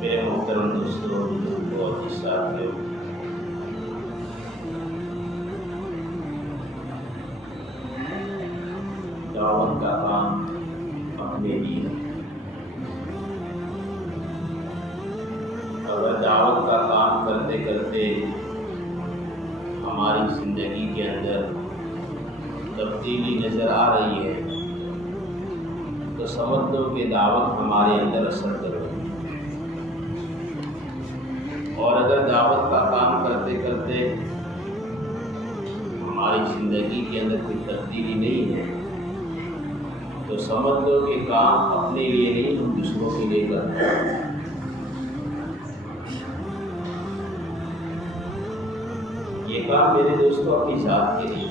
میرے محترم دوستوں اور ساتھیوں، دعوت کا کام اپنے لیے، اگر دعوت کا کام کرتے کرتے ہماری زندگی کے اندر تبدیلی نظر آ رہی ہے تو سمجھ لو کہ دعوت ہمارے اندر اثر کر رہی ہے، اور اگر دعوت کا کام کرتے کرتے ہماری زندگی کے اندر کوئی تبدیلی نہیں ہے تو سمجھ لو کہ کام اپنے لیے نہیں، ہم دوسروں کے لیے کرتے ہیں۔ یہ کام میرے دوستوں اپنی ذات کے لیے،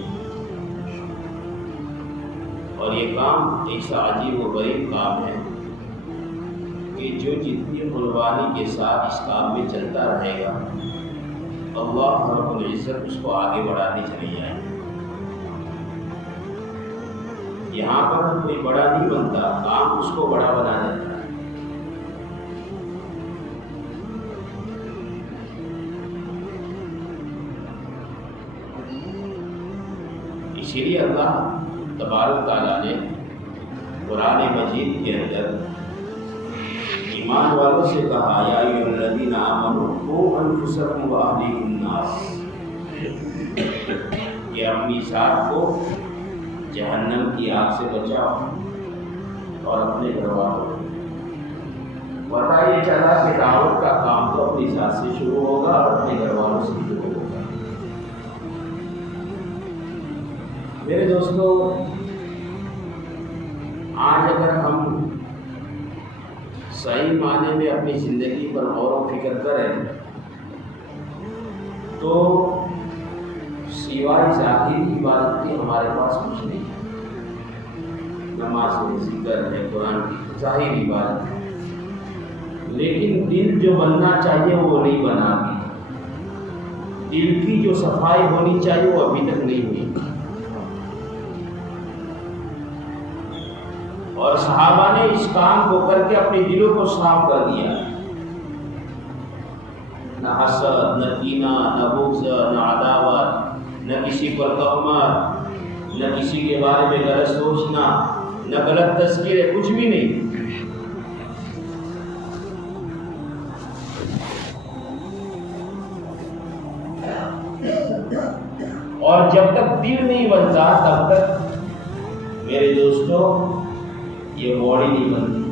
اور یہ کام ایسا عجیب و غریب کام ہے کہ جو جتنی قربانی کے ساتھ اس کام میں چلتا رہے گا اللہ رب العزت اس کو آگے بڑھاتے چلے جائیں گے۔ یہاں پر کوئی بڑا نہیں بنتا، کام اس کو بڑا بنا دیتا ہے۔ اسی لیے اللہ تبارک تعالیٰ نے قرآن مجید کے اندر ایمان والوں سے کہا یا ایھا الذین آمنوا قوا انفسکم واہلیکم نارا، کہ اپنی ذات کو جہنم کی آگ سے بچاؤ اور اپنے گھر والوں کو۔ پتہ یہ چلا کہ دعوت کا کام تو اپنی ذات سے شروع ہوگا اور اپنے گھر والوں سے شروع ہوگا۔ میرے دوستو، آج اگر ہم صحیح معنی میں اپنی زندگی پر غور و فکر کریں تو سوائے ظاہری عبادت کی ہمارے پاس کچھ نہیں ہے۔ نماز ہے، ذکر ہے، قرآن کی ظاہری عبادت ہے، لیکن دل جو بننا چاہیے وہ نہیں بنا ابھی۔ دل کی جو صفائی ہونی چاہیے وہ ابھی تک نہیں ہوئی۔ اور صحابہ نے اس کام کو کر کے اپنے دلوں کو صاف کر دیا، نہ حسد، نہ کینہ، نہ بغض، نہ عداوت، نہ کسی پر تہمت، نہ کسی کے بارے میں غلط سوچنا، نہ غلط تذکرے، کچھ بھی نہیں۔ اور جب تک دل نہیں بنتا تب تک میرے دوستوں یہ باڈی نہیں بنتی۔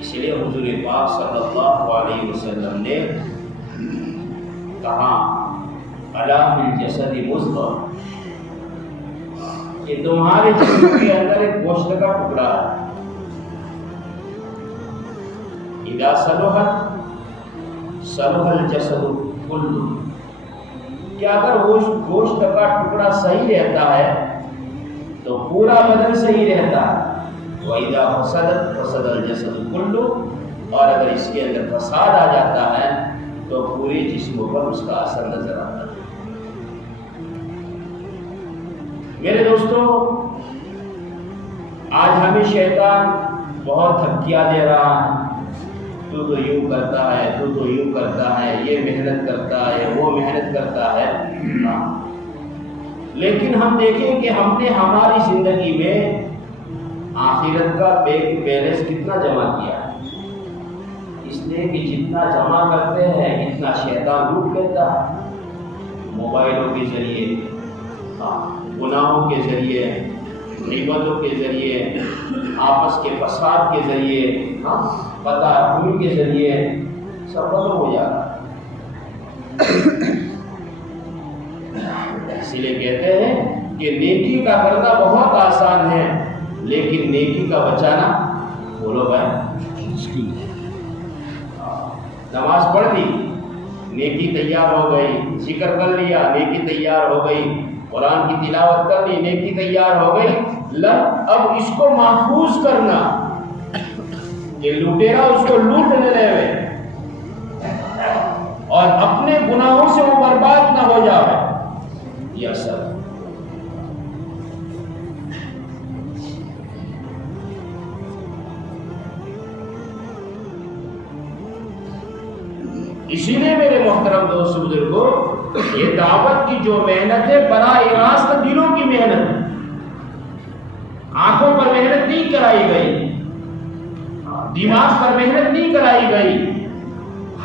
اس لیے حضور پاک صلی اللہ علیہ وسلم نے کہا الا فی الجسد مضغہ، کہ تمہارے جسم کے اندر ایک گوشت کا ٹکڑا ہے، اذا صلحت صلح الجسد کلہ، کہ اگر گوشت کا ٹکڑا صحیح رہتا ہے تو پورا بدن صحیح رہتا ہے، وَإِذَا فَسَدَتْ فَسَدَ الْجَسَدُ كُلُّهُ، اور اگر اس کے اندر فساد آ جاتا ہے تو پورے جسم پر اس کا اثر نظر آتا ہے۔ میرے دوستوں، آج ہمیں شیطان بہت دھمکیاں دے رہا ہے، تو یوں کرتا ہے، تو یوں کرتا ہے، یہ محنت کرتا ہے، وہ محنت کرتا ہے، لیکن ہم دیکھیں کہ ہم نے ہماری زندگی میں آخرت کا بینک بیلنس کتنا جمع کیا ہے۔ اس لیے کہ جتنا جمع کرتے ہیں اتنا شیطان لوٹ لیتا ہے، موبائلوں کے ذریعے، گناہوں کے ذریعے، غیبتوں کے ذریعے، آپس کے فساد کے ذریعے، پتہ پوری کے ذریعے، سب ختم ہو جاتا ہے۔ اسی لیے کہتے ہیں کہ نیکی کا کرنا بہت آسان ہے، لیکن نیکی کا بچانا بولو بھائی مشکل ہے۔ نماز پڑھ لی، نیکی تیار ہو گئی، ذکر کر لیا، نیکی تیار ہو گئی، قرآن کی تلاوت کر لی، نیکی تیار ہو گئی، اب اس کو محفوظ کرنا کہ لوٹیرا اس کو لوٹ نہ لے اور اپنے گناہوں سے وہ برباد نہ ہو جائے، یہ اثر ہے۔ اسی لیے میرے محترم دوست بزرگوں، یہ دعوت کی جو محنت ہے براہ راست دلوں کی محنت ہے، آنکھوں پر محنت نہیں کرائی گئی، دماغ پر محنت نہیں کرائی گئی،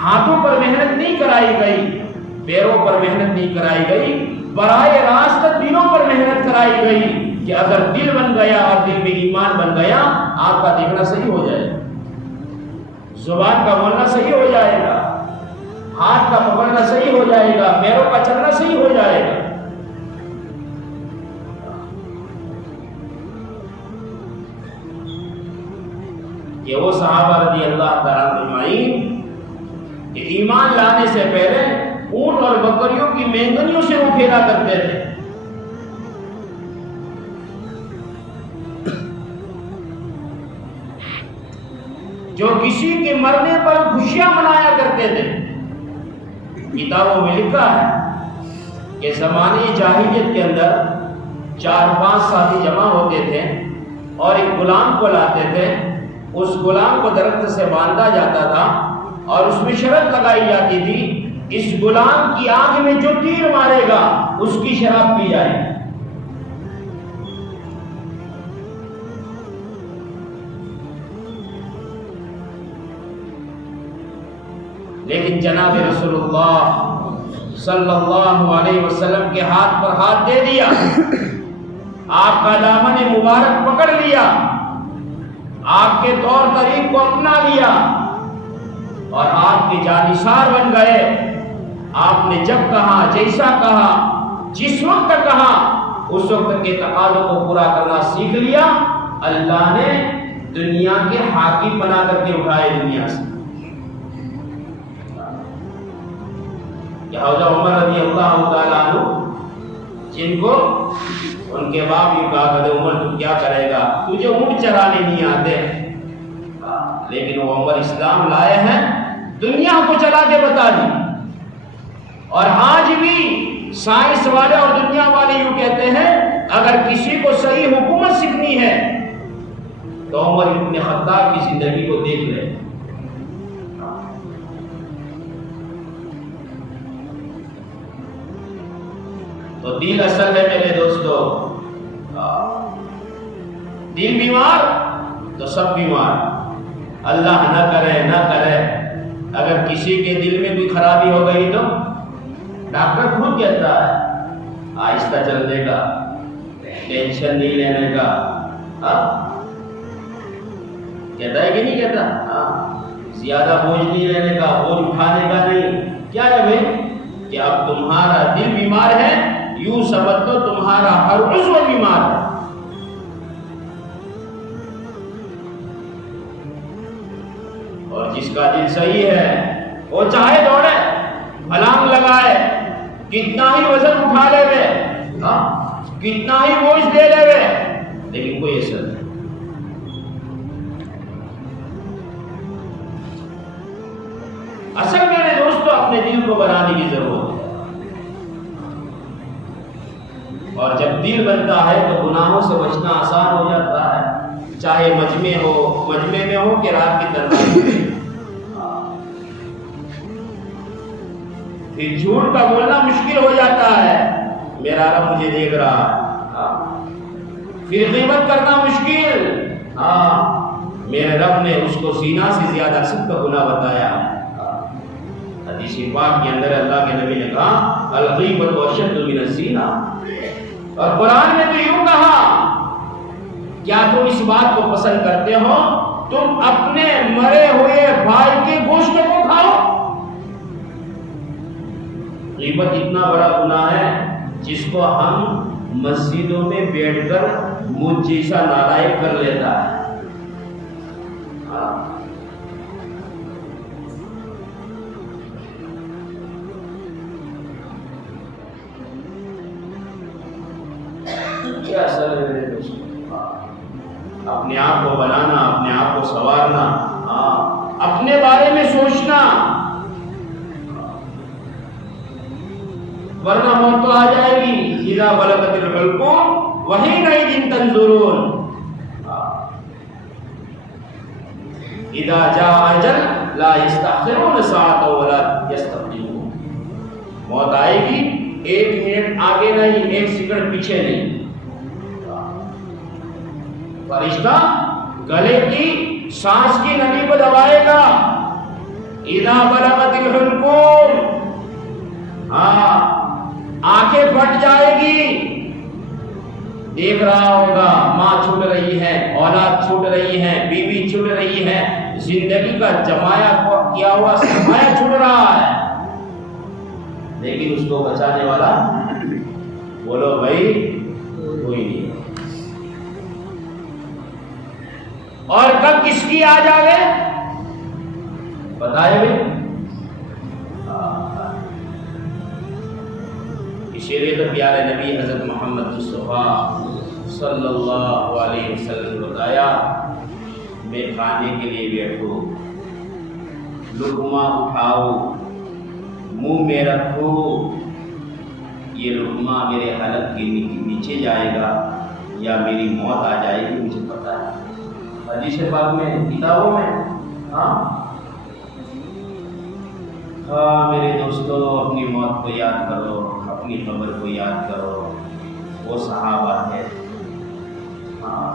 ہاتھوں پر محنت نہیں کرائی گئی، پیروں پر محنت نہیں کرائی گئی، براہ راست دلوں پر محنت کرائی گئی کہ اگر دل بن گیا اور دل میں ایمان بن گیا، آپ کا دیکھنا صحیح ہو جائے گا، زبان کا بولنا صحیح ہو جائے گا، ہاتھ کا پکڑنا صحیح ہو جائے گا، پیروں کا چلنا صحیح ہو جائے گا۔ یہ وہ صحابہ رضی اللہ تعالیٰ اجمعین کہ ایمان لانے سے پہلے اونٹ اور بکریوں کی مینگنیوں سے وہ کھیلا کرتے تھے، جو کسی کے مرنے پر خوشیاں منایا کرتے تھے۔ کتابوں میں لکھا ہے کہ زمانے جاہلیت کے اندر 4-5 ساتھی جمع ہوتے تھے اور ایک غلام کو لاتے تھے، اس غلام کو درخت سے باندھا جاتا تھا اور اس میں شرط لگائی جاتی تھی، اس غلام کی آنکھ میں جو تیر مارے گا اس کی شراب پی جائے گی۔ لیکن جناب رسول اللہ صلی اللہ علیہ وسلم کے ہاتھ پر ہاتھ دے دیا، آپ کا دامن مبارک پکڑ لیا، آپ کے طور طریق کو اپنا لیا اور آپ کے جانثار بن گئے۔ آپ نے جب کہا، جیسا کہا، جس وقت کہا، اس وقت کے تقاضوں کو پورا کرنا سیکھ لیا۔ اللہ نے دنیا کے حاکم بنا کر کے اٹھائے دنیا سے۔ حضرت عمر رضی اللہ تعالیٰ عنہ، جن کو ان کے باپ یہ کہا کرتے، عمر تو کیا کرے گا، تجھے اونٹ چرانے نہیں آتے، لیکن وہ عمر اسلام لائے ہیں، دنیا کو چلا کے بتا دی۔ اور آج بھی سائنس والے اور دنیا والے یوں کہتے ہیں اگر کسی کو صحیح حکومت سیکھنی ہے تو عمر ابن خطاب کی زندگی کو دیکھ لے۔ تو دل اصل ہے میرے دوستو، دل بیمار تو سب بیمار، اللہ نہ کرے نہ کرے۔ اگر کسی کے دل میں کوئی خرابی ہو گئی تو ڈاکٹر خود کہتا ہے آہستہ چلنے کا، ٹینشن نہیں لینے کا، کہتا ہے کہ نہیں کہتا، زیادہ بوجھ نہیں لینے کا، بوجھ اٹھانے کا نہیں۔ کیا ہے بھائی کہ اب تمہارا دل بیمار ہے، یوں سمجھ لو تمہارا ہر عضو بیمار ہے۔ اور جس کا دل صحیح ہے وہ چاہے دوڑے، چھلانگ لگائے، کتنا ہی وزن اٹھا لے وے، کتنا ہی بوجھ دے لے وے، لیکن کوئی اثر نہیں۔ اصل میرے دوستو اپنے دل کو بنانے کی ضرورت ہے، اور جب دل بنتا ہے تو گناہوں سے بچنا آسان ہو جاتا ہے، چاہے مجمع میں ہو کہ رات کی تنہائی میں۔ پھر جھوٹ کا بولنا مشکل ہو جاتا ہے، میرا رب مجھے دیکھ رہا ہے۔ پھر غیبت کرنا مشکل، میرے رب نے اس کو زنا سے زیادہ سخت کا گناہ بتایا۔ حدیث پاک کے اندر اللہ کے نبی نے کہا الغیبۃ اشد من الزنا، اور قرآن نے تو یوں کہا کیا تم اس بات کو پسند کرتے ہو تم اپنے مرے ہوئے بھائی کے گوشت کو کھاؤ؟ غیبت اتنا بڑا گناہ ہے جس کو ہم مسجدوں میں بیٹھ کر مجھ جیسا نالائق کر لیتا ہے. کیا اثر ہے میرے دوستوں؟ اپنے آپ کو بنانا، اپنے آپ کو سنوارنا، اپنے بارے میں سوچنا، ورنہ موت تو آ جائے گی. اذا بلغت الحلقوم وحینئذ تنظرون. اذا جاء اجل لا یستأخرون ساعۃ ولا یستقدمون. موت آئے گی، 1 منٹ آگے نہیں، 1 سیکنڈ پیچھے نہیں. فرشتہ گلے کی سانس کی نلی کو دبائے گا. اذا بلغت الحلقوم، آنکھیں پھٹ جائے گی. دیکھ رہا ہوگا ماں چھوٹ رہی ہے، اولاد چھوٹ رہی ہے، بیوی چھوٹ رہی ہے، زندگی کا جمایا کیا ہوا سرمایہ چھوٹ رہا ہے، لیکن اس کو بچانے والا بولو بھائی کوئی نہیں. اور کب کس کی آ جائے بتائے بھائی. اسی لیے تو پیارے نبی حضرت محمد مصطفیٰ صلی اللہ علیہ وسلم نے بتایا، میں کھانے کے لیے بیٹھو، لقمہ اٹھاؤ، منہ میں رکھو، یہ لقمہ میرے حلق کے نیچے جائے گا یا میری موت آ جائے گی، مجھے پتا ہے. حدیث پاک میں، کتابوں میں. میرے دوستو، اپنی موت کو یاد کرو، اپنی قبر کو یاد کرو. وہ صحابہ ہے،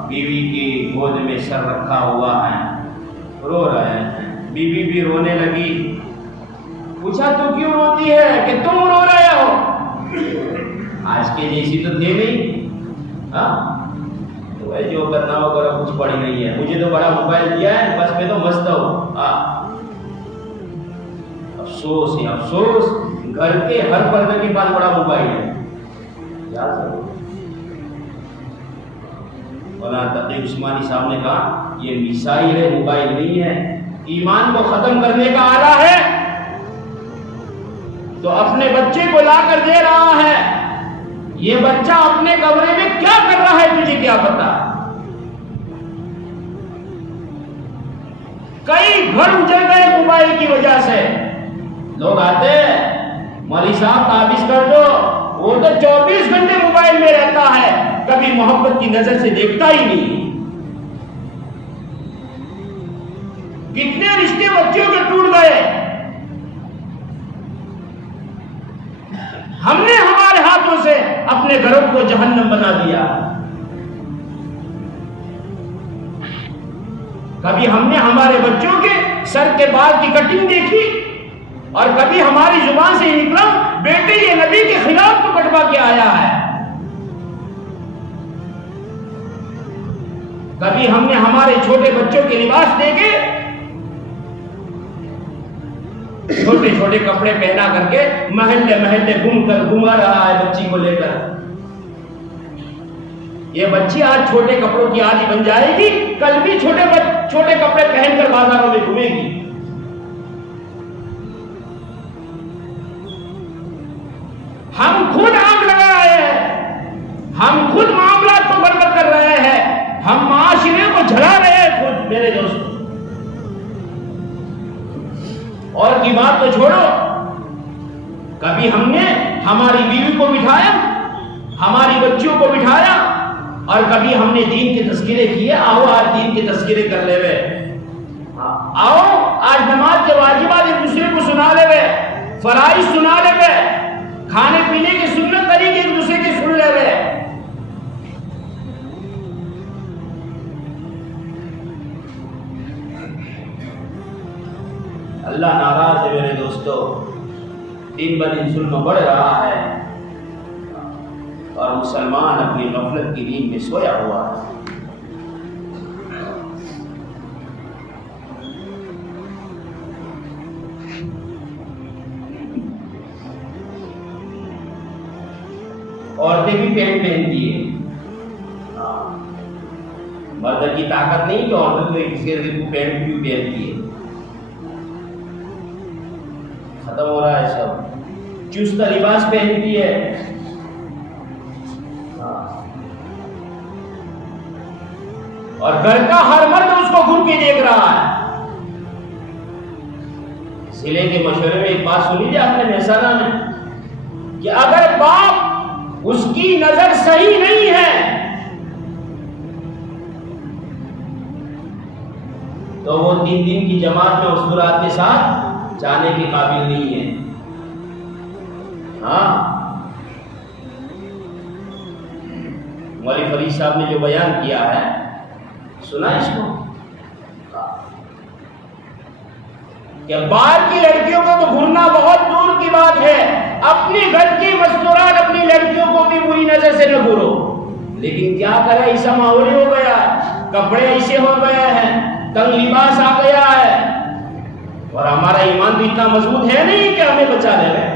بیوی کی گود میں سر رکھا ہوا ہے، رو رہے ہیں. بیوی بھی رونے لگی. پوچھا تو کیوں روتی ہے؟ کہ تم رو رہے ہو. آج کے جیسی تو تھے نہیں. جو کرنا ہو کرو، کچھ پڑی نہیں ہے. مجھے تو بڑا موبائل دیا ہے، بس میں تو مست ہوں. افسوس ہی افسوس، گھر کے ہر پردے کے پاس بڑا موبائل ہے. مولانا تقی عثمانی صاحب نے کہا یہ میسائل ہے، موبائل نہیں ہے. ایمان کو ختم کرنے کا آلہ ہے تو اپنے بچے کو لا کر دے رہا ہے. یہ بچہ اپنے کمرے میں کیا کر رہا ہے تجھے کیا پتا. کئی گھر اجڑ گئے موبائل کی وجہ سے. لوگ آتے ہیں، مولوی صاحب تعویذ کر دو. وہ تو 24 گھنٹے موبائل میں رہتا ہے، کبھی محبت کی نظر سے دیکھتا ہی نہیں. کتنے رشتے بچوں کے ٹوٹ گئے. ہم نے ہمارے ہاتھوں سے اپنے گھروں کو جہنم بنا دیا. کبھی ہم نے ہمارے بچوں کے سر کے بال کی کٹنگ دیکھی، اور کبھی ہماری زبان سے نکلا بیٹے یہ نبی کے خلاف تو کٹوا کے آیا ہے. کبھی ہم نے ہمارے چھوٹے بچوں کے لباس دیکھے، چھوٹے چھوٹے کپڑے پہنا کر کے محلے محلے گھما رہا ہے بچی کو لے کر. یہ بچی آج چھوٹے کپڑوں کی عادی بن جائے گی، کل بھی چھوٹے کپڑے پہن کر بازاروں میں گھومے گی. ہم خود آگ لگا رہے ہیں، ہم خود معاملات کو برباد کر رہے ہیں، ہم معاشرے کو جلا رہے ہیں خود. میرے دوست، اور کی بات تو چھوڑو، کبھی ہم نے ہماری بیوی کو بٹھایا، ہماری بچیوں کو بٹھایا، اور کبھی ہم نے دین کے تذکرے کیے. آؤ آج دین کے تذکرے کر لے وے. آؤ آج نماز کے واجبات ایک دوسرے کو سنا لے وے، فرائض سنا لے وے، کھانے پینے کی سنت طریقے ایک دوسرے کے سن لے وے. اللہ ناراض ہے میرے دوستو. دن بدن ظلم بڑھ رہا ہے اور مسلمان اپنی غفلت کی نیند میں سویا ہوا ہے. عورتیں بھی پینٹ پہنتی ہے، مرد کی طاقت نہیں کہ عورتیں تو کسی کو پینٹ کیوں پہنتی ہے. ختم ہو رہا ہے سب. چست لباس پہنتی ہے. اور گھر کا ہر مرد اس کو گھوم کے دیکھ رہا ہے. ضلع کے مشورے میں ایک بات سنی تھی آپ نے مہسانہ میں کہ اگر باپ اس کی نظر صحیح نہیں ہے تو وہ 3 دن کی جماعت میں اس برات کے ساتھ جانے کے قابل نہیں ہے. ہاں مولوی فرید صاحب نے جو بیان کیا ہے سنا اس کو کہ باہر کی لڑکیوں کو تو گھرنا بہت دور کی بات ہے، اپنی گھر کی مستورات اپنی لڑکیوں کو بھی بری نظر سے نہ گھرو. لیکن کیا کرے، ایسا ماحول ہو گیا، کپڑے ایسے ہو گئے ہیں، تنگ لباس آ گیا ہے، اور ہمارا ایمان بھی اتنا مضبوط ہے نہیں کہ ہمیں بچا لے گئے.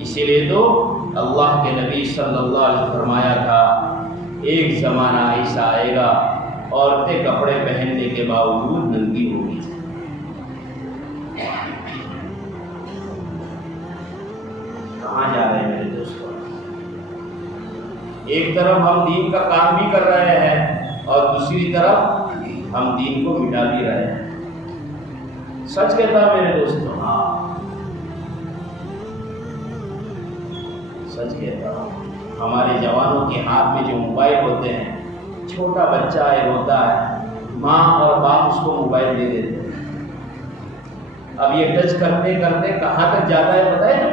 اسی لیے تو اللہ کے نبی صلی اللہ علیہ وسلم فرمایا تھا ایک زمانہ ایسا آئے گا عورتیں کپڑے پہننے کے باوجود ننگی ہوگی. کہاں جا رہے ہیں میرے دوستوں؟ ایک طرف ہم دین کا کام بھی کر رہے ہیں اور دوسری طرف ہم دین کو مٹا بھی رہے ہیں. سچ کہتا ہوں میرے دوستوں، سچ کہتا ہوں. ہمارے جوانوں کے ہاتھ میں جو موبائل ہوتے ہیں، چھوٹا بچہ ہے روتا ہے، ماں اور باپ اس کو موبائل دے دیتے ہیں. اب یہ ٹچ کرتے کرتے کہاں تک جاتا ہے پتہ ہے نا؟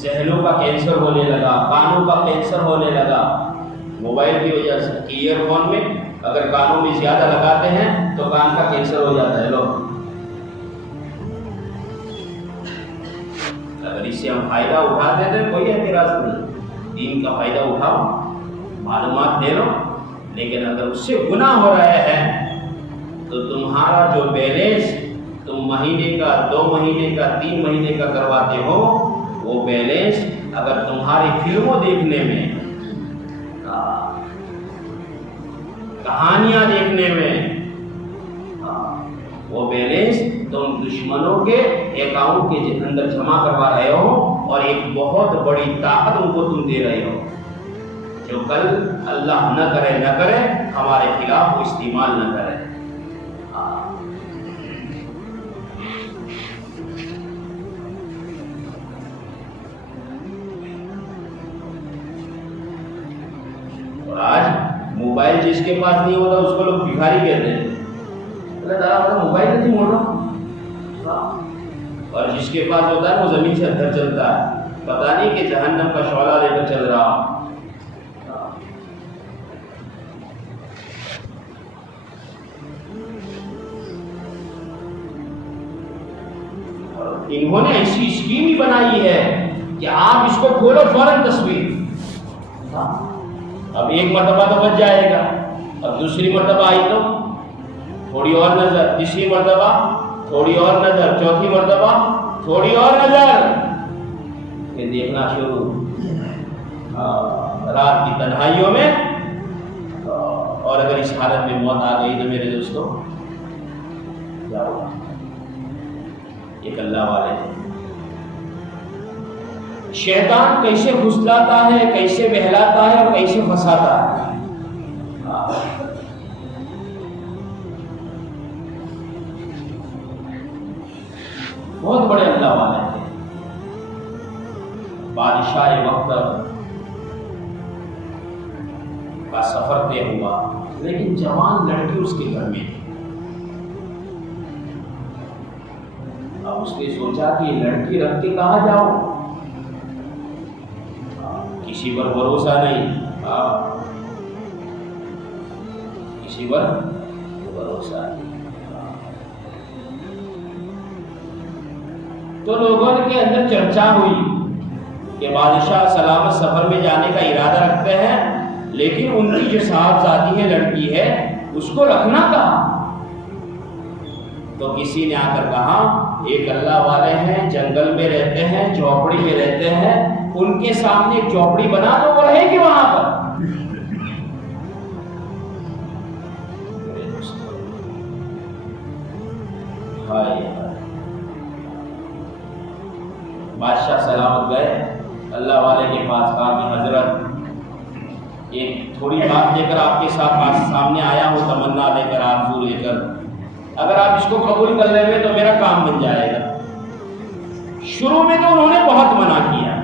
ذہنوں کا کینسر ہونے لگا، کانوں کا کینسر ہونے لگا موبائل کی وجہ سے. کہ ایئر فون میں اگر کانوں میں زیادہ لگاتے ہیں تو کان کا کینسر ہو جاتا ہے. لوگ اگر اس سے ہم فائدہ اٹھاتے تھے کوئی اعتراض نہیں، دین کا فائدہ اٹھاؤ، معلومات دے لو. لیکن اگر اس سے گناہ ہو رہے ہیں تو تمہارا جو بیلنس تم مہینے کا، 2 مہینے کا، 3 مہینے کا کرواتے ہو، وہ بیلنس اگر تمہاری فلموں دیکھنے میں، کہانیاں دیکھنے میں، وہ بیلنس تم دشمنوں کے اکاؤنٹ کے اندر جمع کروا رہے ہو اور ایک بہت بڑی طاقت ان کو تم دے رہے ہو جو کل اللہ نہ کرے ہمارے خلاف وہ استعمال نہ کرے. اور آج موبائل جس کے پاس نہیں ہوتا اس کو لوگ بھکاری کہتے ہیں. اللہ تعالیٰ موبائل نہیں موڑ رہا، اور جس کے پاس ہوتا ہے وہ زمین سے اندر چلتا ہے، پتہ نہیں کہ جہنم کا شعلہ لے کر چل رہا. انہوں نے ایسی اسکیم ہی بنائی ہے کہ آپ اس کو کھولو فوراً تصویر. اب ایک مرتبہ تو بچ جائے گا، اب دوسری مرتبہ آئی تو تھوڑی اور نظر، تیسری مرتبہ تھوڑی اور نظر، چوتھی مرتبہ تھوڑی اور نظر، پھر دیکھنا شروع رات کی تنہائیوں میں. اور اگر اس حالت میں موت آ گئی تو میرے دوستوں کیا ہوگا؟ ایک اللہ والے ہیں. شیطان کیسے پھسلاتا ہے، کیسے بہلاتا ہے اور کیسے پھنساتا ہے. بہت بڑے اللہ والے ہیں. بادشاہ وقت کا سفر طے ہوا لیکن جوان لڑکی اس کے گھر میں تھی. اب اس نے سوچا کہ یہ لڑکی رکھ کے کہاں جاؤ، کسی پر بھروسہ نہیں، کسی پر بھروسہ نہیں. تو لوگوں کے اندر چرچا ہوئی کہ بادشاہ سلامت سفر میں جانے کا ارادہ رکھتے ہیں لیکن ان کی جو صاحبزادی ہے، لڑکی ہے، اس کو رکھنا کہاں؟ تو کسی نے آ کر کہا ایک اللہ والے ہیں، جنگل میں رہتے ہیں، جھوپڑی میں رہتے ہیں، ان کے سامنے ایک جھوپڑی بنا دو، وہ رہے گی وہاں پر۔ بادشاہ سلامت گئے اللہ والے کے پاس، کہا کہ حضرت ایک تھوڑی بات لے کر آپ کے سامنے آیا ہوں، تمنا لے کر، آرزو لے کر، اگر آپ اس کو قبول کر لیں گے تو میرا کام بن جائے گا۔ شروع میں تو انہوں نے بہت منع کیا،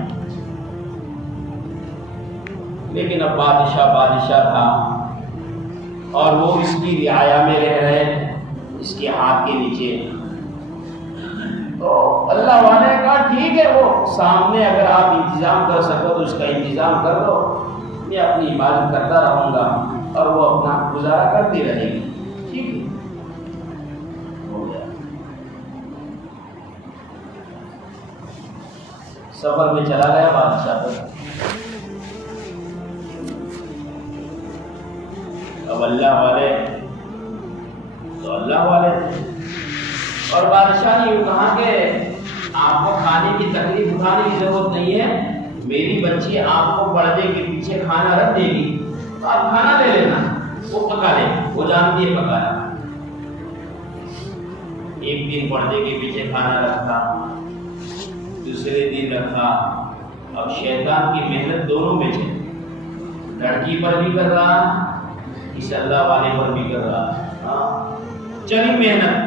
لیکن اب بادشاہ تھا اور وہ اس کی رعایا میں رہ رہے، اس کے ہاتھ کے نیچے۔ تو اللہ والے نے کہا ٹھیک ہے، وہ سامنے اگر آپ انتظام کر سکو تو اس کا انتظام کر دو، میں اپنی عبادت کرتا رہوں گا اور وہ اپنا گزارا کرتی رہے گی۔ ٹھیک ہے، ہو گیا۔ سفر میں چلا گیا بادشاہ پر۔ اب اللہ والے تو اللہ والے تھے، اور بادشاہ نے یہ کہا کہ آپ کو کھانے کی تکلیف اٹھانے کی ضرورت نہیں ہے، میری بچی آپ کو پردے کے پیچھے کھانا رکھ دے گی، تو آپ کھانا لے لینا، وہ پکا لے، وہ جانتی ہے پکانا۔ ایک دن پردے کے پیچھے کھانا رکھا، دوسرے دن رکھا۔ اب شیطان کی محنت دونوں میں چلی، لڑکی پر بھی کر رہا، اس اللہ والے پر بھی کر رہا، چلی محنت۔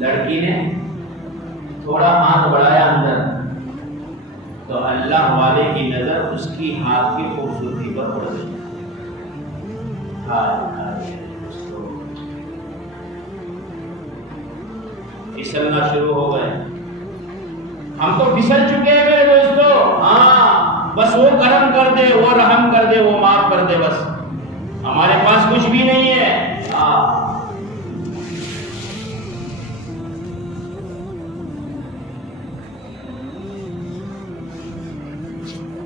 لڑکی نے تھوڑا ہاتھ بڑھایا اندر، تو اللہ والے کی نظر اس کی ہاتھ کی خوبصورتی پر پڑ گئی۔ پھسلنا شروع ہو گئے۔ ہم تو پھسل چکے ہیں میرے دوستو، ہاں بس وہ کرم کر دے، وہ رحم کر دے، وہ معاف کر دے، بس ہمارے پاس کچھ بھی نہیں ہے۔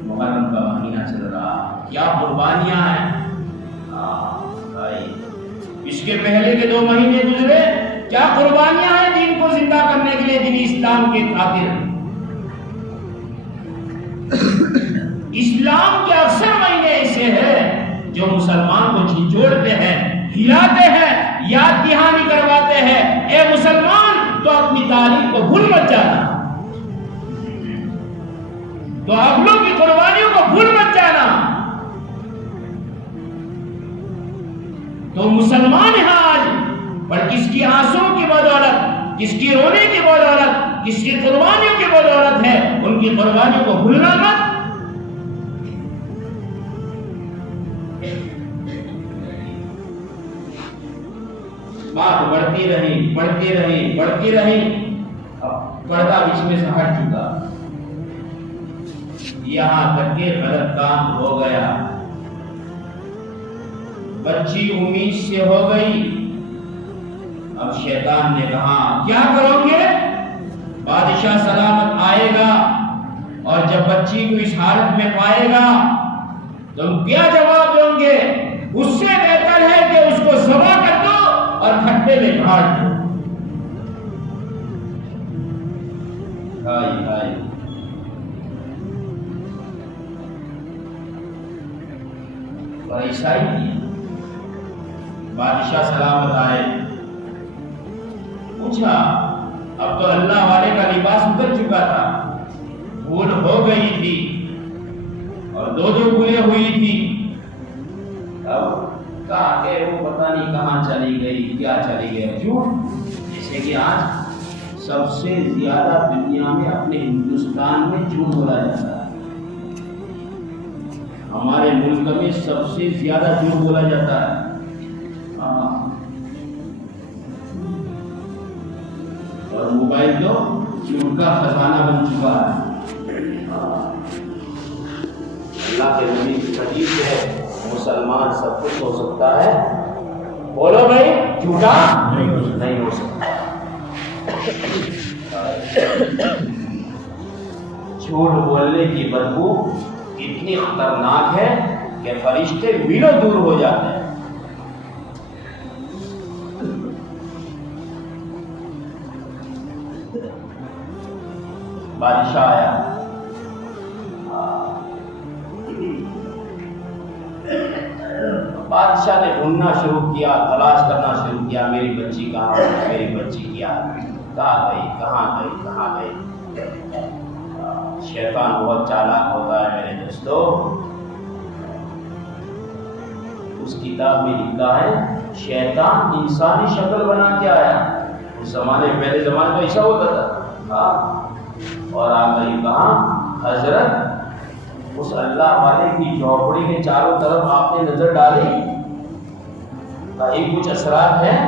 محرم کا مہینہ چل رہا، کیا قربانیاں ہیں۔ اس کے پہلے کے 2 مہینے گزرے، کیا قربانیاں ہیں دین کو زندہ کرنے کے لیے، دین اسلام کے خاطر۔ اسلام کے اکثر مہینے ایسے ہیں جو مسلمان کو جھنجھوڑتے ہیں، ہلاتے ہیں، یاد دہانی کرواتے ہیں، اے مسلمان تو اپنی تاریخ کو بھول مت جانا، تو اگلوں کی قربانیوں کو بھول مت جانا۔ تو مسلمان ہیں آج، پر کس کی آنسوں کی بدولت، کس کی رونے کی بدولت، کس کی قربانیوں کی بدولت ہے، ان کی قربانیوں کو بھولنا مت۔ بات بڑھتی رہی، اب پردہ بیچ میں سے ہٹ چکا، یہاں تک کہ غلط کام ہو گیا، بچی امید سے ہو گئی۔ اب شیطان نے کہا کیا کرو گے؟ بادشاہ سلامت آئے گا اور جب بچی کو اس حالت میں پائے گا تم کیا جواب دو گے؟ اس سے بہتر ہے کہ اس کو ذبح کر دو اور کھڈے میں گھاڑ دو۔ ہائے اور ایسا ہی کیا۔ بادشاہ سلامت آئے، پوچھا، اب تو اللہ والے کا لباس اتر چکا تھا، بھول ہو گئی تھی اور 2 بھولیں ہوئی تھی، اب کہا کہ وہ پتہ نہیں کہاں چلی گئی، کیا چلی گئی۔ کیوں؟ جیسے کہ آج سب سے زیادہ دنیا میں اپنے ہندوستان میں جھوٹ بولا جاتا ہے، ہمارے ملک میں سب سے زیادہ جھوٹ بولا جاتا ہے۔ اور موبائل تو جھوٹ کا خزانہ بن چکا ہے۔ اللہ کے نبی کی حدیث ہے مسلمان سب کچھ ہو سکتا ہے، بولو بھائی جھوٹا نہیں ہو سکتا۔ جھوٹ بولنے کی بدبو اتنی خطرناک ہے کہ فرشتے میلوں دور ہو جاتے ہیں۔ بادشاہ آیا، بادشاہ نے ڈھونڈنا شروع کیا، تلاش کرنا شروع کیا، میری بچی کہاں ہے، میری بچی کہاں گئی، کہاں گئی، کہاں گئی۔ شیطان بہت چالاک ہوتا ہے میرے دوستو۔ اس کتاب میں لکھا ہے شیطان انسانی شکل بنا کے آیا۔ اس زمانے پہلے زمانے تو ایسا ہوتا تھا، اور آ گئی کہاں؟ حضرت اس اللہ والے کی جھوپڑی کے چاروں طرف آپ نے نظر ڈالی، کہیں کچھ اثرات ہیں؟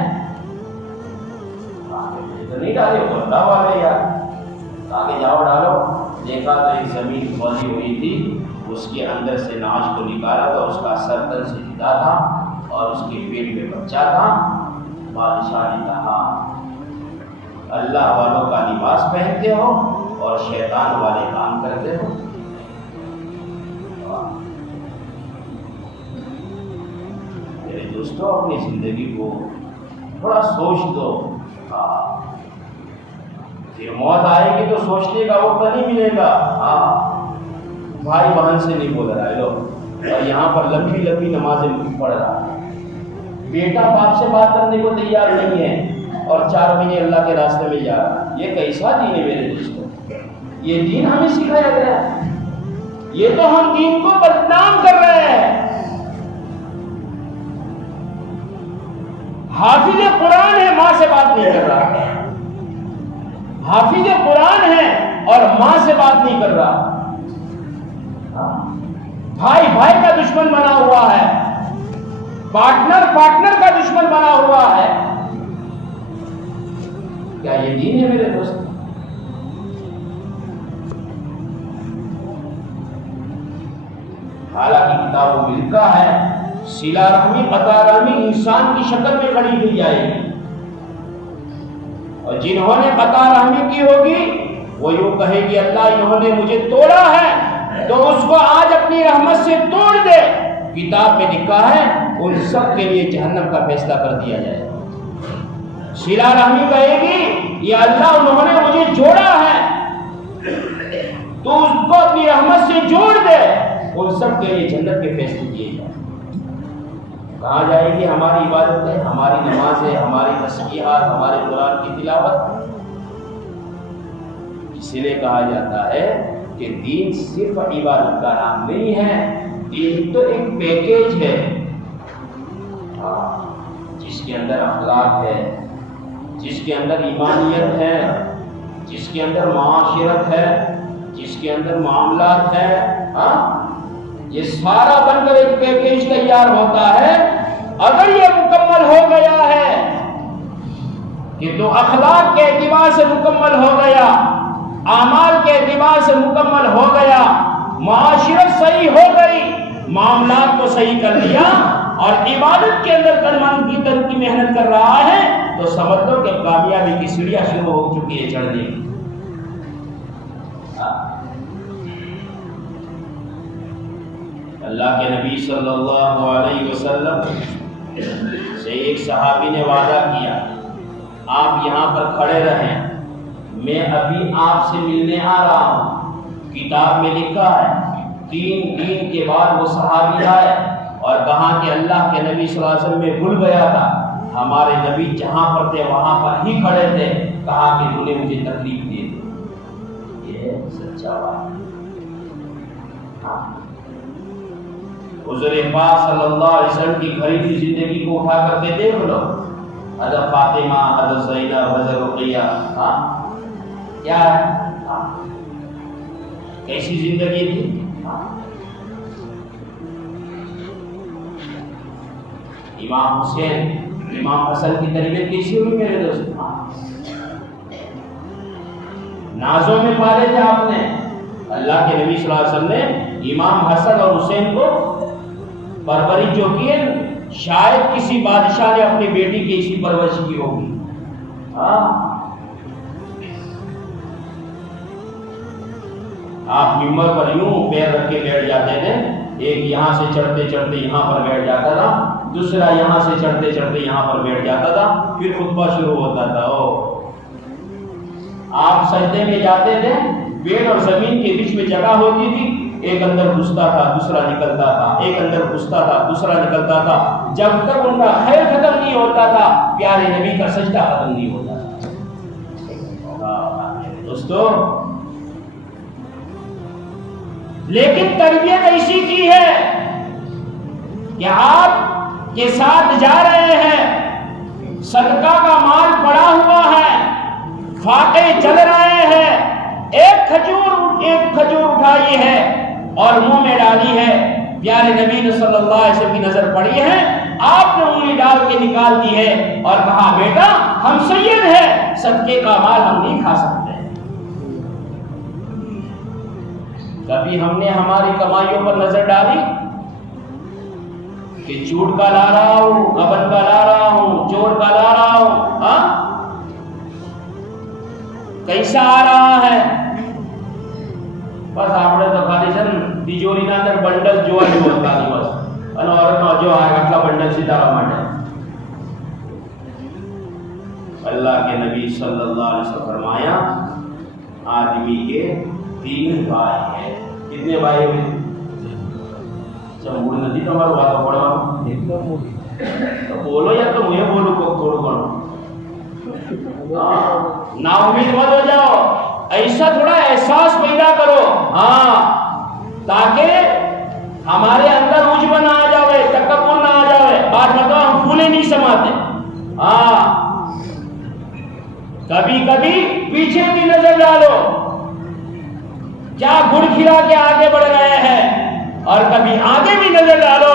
نہیں ڈالے، وہ اللہ والے یار، آگے جاؤ ڈالو۔ دیکھا تو ایک زمین کھودی ہوئی تھی، اس کے اندر سے ناش کو نکالا تھا، اس کا سر تن سے جدا تھا اور اس کے پیٹ میں بچہ تھا۔ بادشاہ نے کہا اللہ والوں کا لباس پہنتے ہو اور شیطان والے کام کرتے ہو۔ میرے دوستو اپنی زندگی کو تھوڑا سوچ دو، پھر موت آئے گی تو سوچنے کا وقت نہیں ملے گا۔ بھائی بہن سے نہیں بول رہا ہے لوگ، اور یہاں پر لمبی لمبی نمازیں پڑھ رہا ہے، بیٹا باپ سے بات کرنے کو تیار نہیں ہے اور 4 مہینے اللہ کے راستے میں جا رہا ہے۔ یہ کیسا دین ہے میرے دوستوں؟ یہ دین ہمیں سکھایا گیا ہے، یہ تو ہم دین کو بدنام کر رہے ہیں۔ حافظ قرآن ہے، ماں سے بات نہیں کر رہا، حافظ قرآن ہے اور ماں سے بات نہیں کر رہا، بھائی بھائی کا دشمن بنا ہوا ہے، پارٹنر کا دشمن بنا ہوا ہے۔ کیا یہ دین ہے میرے دوست؟ حالانکہ کتابوں میں لکھا ہے صلہ رحمی قطع رحمی انسان کی شکل میں کھڑی کی جائے گی، اور جنہوں نے قطع رحمی کی ہوگی وہ یوں کہے گی اللہ انہوں نے مجھے توڑا ہے تو اس کو آج اپنی رحمت سے توڑ دے۔ کتاب میں لکھا ہے ان سب کے لیے جہنم کا فیصلہ کر دیا جائے۔ صلہ رحمی کہے گی یہ اللہ انہوں نے مجھے جوڑا ہے تو اس کو اپنی رحمت سے جوڑ دے، ان سب کے لیے جنت کے فیصلے کیے جائیں۔ کہاں جائے گی ہماری عبادتیں، ہماری نمازیں، ہماری تسبیحات، ہمارے قرآن کی تلاوت؟ اسی لیے کہا جاتا ہے کہ دین صرف عبادت کا نام نہیں ہے، دین تو ایک پیکیج ہے جس کے اندر اخلاق ہے، جس کے اندر ایمانیت ہے، جس کے اندر معاشرت ہے، جس کے اندر معاملات ہے۔ یہ سارا بن کر ایک پیکیج تیار ہوتا ہے۔ اگر یہ مکمل ہو گیا ہے کہ تو اخلاق کے اعتبار سے مکمل ہو گیا، اعمال کے اعتبار سے مکمل ہو گیا، معاشرت صحیح ہو گئی، معاملات کو صحیح کر لیا اور عبادت کے اندر تن کی محنت کر رہا ہے، تو سمجھ لو کہ کامیابی کی سیڑھیاں شروع ہو چکی ہے چڑھنے کی۔ اللہ کے نبی صلی اللہ علیہ وسلم سے ایک صحابی نے وعدہ کیا آپ یہاں پر کھڑے رہیں، میں ابھی آپ سے ملنے آ رہا ہوں۔ کتاب میں لکھا ہے 3 دن کے بعد وہ صحابی آئے اور کہا کہ اللہ کے نبی صلی اللہ علیہ وسلم میں بھول گیا تھا، ہمارے نبی جہاں پر تھے وہاں پر ہی کھڑے تھے، کہا کہ انہوں نے مجھے تکلیف دے دی۔ یہ سچا بات ہے۔ حضور پاک صلی اللہ علیہ وسلم کی خریدی زندگی کو اٹھا کر کے دیکھ لو، حضرت فاطمہ، حضرت زینب، حضرت رقیہ، کیا ہے؟ کیسی زندگی تھی؟ امام حسین، امام حسن کی تربیت کیسی ہوئی میرے دوست؟ نازوں میں پالے تھے آپ نے۔ اللہ کے نبی صلی اللہ علیہ وسلم نے امام حسن اور حسین کو پرورش جو کی ہے، شاید کسی بادشاہ نے اپنی بیٹی کی اسی پرورش کی ہوگی۔ آپ ممبر پر یوں پیر رکھ کے بیٹھ جاتے تھے، ایک یہاں سے چڑھتے چڑھتے یہاں پر بیٹھ جاتا تھا، دوسرا یہاں سے چڑھتے چڑھتے یہاں پر بیٹھ جاتا تھا، پھر خطبہ شروع ہوتا تھا۔ آپ سجدے میں جاتے تھے، پیڑ اور زمین کے بیچ میں جگہ ہوتی تھی، ایک اندر گھستا تھا دوسرا نکلتا تھا، ایک اندر گھستا تھا دوسرا نکلتا تھا، جب تک ان کا خیر ختم نہیں ہوتا تھا پیارے نبی کا سجدہ ختم نہیں ہوتا تھا۔ دوستو، لیکن تربیت ایسی کی ہے کہ آپ کے ساتھ جا رہے ہیں، صدقہ کا مال پڑا ہوا ہے، فاقے چل رہے ہیں، ایک کھجور اٹھائی ہے اور منہ میں ڈالی ہے، پیارے نبی نے صلی اللہ علیہ وسلم کی نظر پڑی ہے، آپ نے انگلی ڈال کے نکال دی ہے اور کہا بیٹا ہم سید ہیں، صدقے کا مال ہم نہیں کھا سکتے۔ کبھی ہم نے ہماری کمائیوں پر نظر ڈالی کہ جھوٹ کا لا رہا ہوں، غبن کا لا رہا ہوں، چور کا لا رہا ہوں، ہاں کیسا آ رہا ہے؟ بس آپ نے تو خالی سن تیجوری کے اندر بنڈل جو ہوتا ہے بس اور جو آٹھا بنڈل ستارہ مانڈے۔ اللہ کے نبی صلی اللہ علیہ وسلم فرمایا آدمی کے 3 بھائی ہیں۔ کتنے بھائی ہوئے؟ جب موڑ ندی تمہارا بات پڑا تو بولو یا تو مجھے بولو کو تھوڑا بڑھو، نا امید مت ہو جاؤ، ایسا تھوڑا احساس پیدا کرو ہاں، تاکہ ہمارے اندر عجب نہ آ جاوے، تکبر نہ آ جاوے، بات مطلب ہم پھولے نہیں سماتے ہاں۔ کبھی کبھی پیچھے بھی نظر ڈالو، کیا گڑ کھلا کے آگے بڑھ رہے ہیں، اور کبھی آگے بھی نظر ڈالو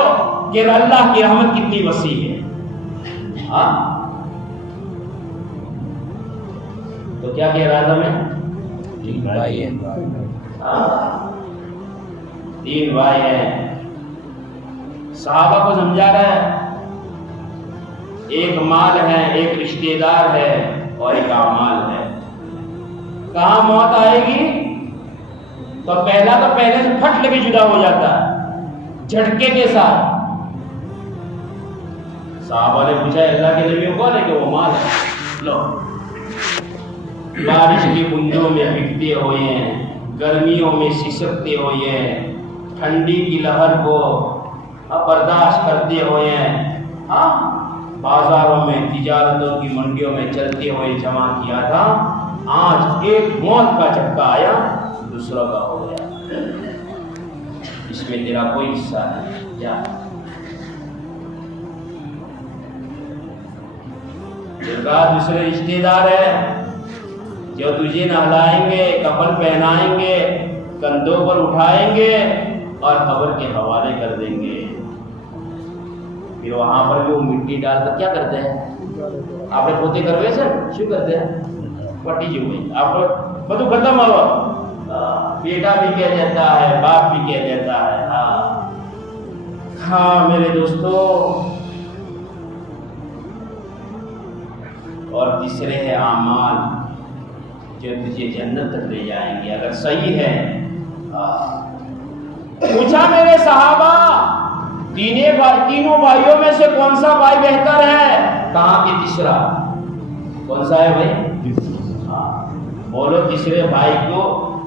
کہ اللہ کی رحمت کتنی وسیع ہے ہاں۔ تو کیا کہہ رہا تھا میں؟ 3 بھائی ہیں، 3 بھائی ہیں، صحابہ کو سمجھا رہا ہے، ایک مال ہے، ایک رشتہ دار ہے اور ایک اعمال ہے۔ کہاں موت آئے گی تو پہلے سے پھٹ لے کے جدا ہو جاتا ہے جھٹکے کے ساتھ۔ صحابہ نے پوچھا اللہ کے نبی کون ہے؟ کہ وہ مال ہے۔ لو، بارش کی بوندوں میں بھیگتے ہوئے ہیں، گرمیوں میں سسکتے ہوئے ہیں، ٹھنڈی کی لہر کو برداشت کرتے ہوئے ہیں ہاں، بازاروں میں تجارتوں کی منڈیوں میں چلتے ہوئے جمع کیا تھا، آج ایک موت کا جھٹکا آیا دوسروں کا ہو گیا، اس میں تیرا کوئی حصہ نہیں، جا۔ دوسرے رشتے دار ہیں جو تجھے نہلائیں گے، کفن پہنائیں گے، کندھوں پر اٹھائیں گے اور قبر کے حوالے کر دیں گے، پھر وہاں پر بھی وہ مٹی ڈال کر کیا کرتے ہیں؟ آپ نے پوتے کروے سر شو کرتے ہیں پٹی جو ہوئی آپ بدو ختم ہوا، بیٹا بھی کہہ دیتا ہے، باپ بھی کہہ دیتا ہے ہاں میرے دوستو۔ اور تیسرے ہے اعمال جو تجھے جنت تک لے جائیں گے اگر صحیح ہے۔ پوچھا میرے صحابہ تینوں بھائیوں میں سے کون سا بھائی بہتر ہے؟ کہاں کہ تیسرا۔ کون سا ہے بھائی؟ بولو تیسرے بھائی کو